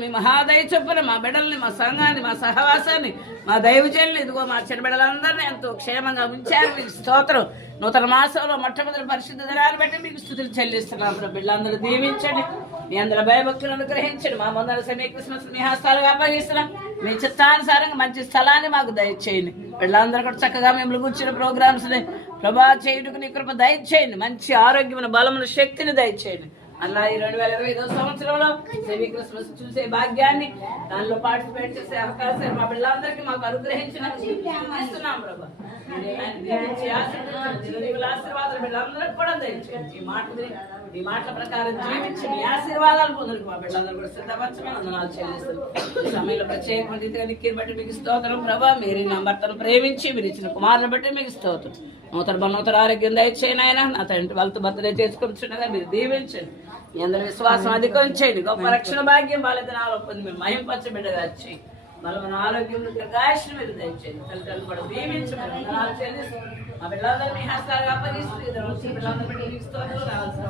మీ మహాదయ చొప్పున మా బిడ్డల్ని, మా సంఘాన్ని, మా సహవాసాన్ని, మా దైవజనులు, ఇదిగో మా చిన్న బిడ్డలందరినీ ఎంతో క్షేమంగా ఉంచారు. మీకు స్తోత్రం. నూతన మాసంలో మొట్టమొదటి పరిశుద్ధ దినాన్ని బట్టి మీకు స్తుతులు చెల్లిస్తున్నాం. బిడ్డలందరూ దీవించండి, మీ అందరి భయభక్తులను అనుగ్రహించండి. మా ముందర సమయ క్రిస్మస్ మీ హస్తాలుగా అప్పగిస్తున్నాం. మీ చిత్తానుసారంగా మంచి స్థలాన్ని మాకు దయచేయండి. బిడ్డలందరూ కూడా చక్కగా మిమ్మల్ని కూర్చున్న ప్రోగ్రామ్స్ ప్రభా చేయుటకు నీ కృప దయచేయండి. మంచి ఆరోగ్యమైన బలమున శక్తిని దయచేయండి. అలా ఈ 2025వ సంవత్సరంలో సెమీ క్రిస్మస్ చూసే భాగ్యాన్ని, దానిలో పార్టిసిపేట్ చేసే అవకాశాలు మా పిల్లలందరికీ మాకు అనుగ్రహించిస్తున్నాం ప్రభా. ఆశీర్వాదాలు బిడ్డలందరికీ కూడా దయచేయండి. ఈ మాటల ప్రకారం జీవించి మీ ఆశీర్వాదాలు పొందడానికి మా బిడ్డలందరూ కూడా సిద్ధపరచమని వందనాలు చెల్లిస్తారు. ఈ సమయంలో ప్రత్యేకమైన రీతిగా నిక్కిని బట్టి మీకు స్తోత్రం ప్రభా. మీరు నా భర్తను ప్రేమించి మీరు ఇచ్చిన కుమారుని బట్టి మీకు స్తోత్రం. నూతన ఆరోగ్యం దయచేయను ఆయన. నా తండ్రి వాళ్ళతో బర్త్డే చేసుకుంటున్నగా మీరు దీవించండి. మీ అందరి విశ్వాసం అధికం చేయండి. గొప్ప రక్షణ భాగ్యం బాలితనాలు పొంది మీరు మహింపరచబిడ్డగా చేయి. బలమైన ఆరోగ్యం గాయని మీరు దయచేయండి. తల్లిదండ్రులు కూడా దీవించమని వందనాలు చెల్లిస్తూ మా పిల్లలందరూ మీ హస్తాలుగా అప్పగిస్తూ పిల్లలందరూ స్తోత్రం రావాల్సిన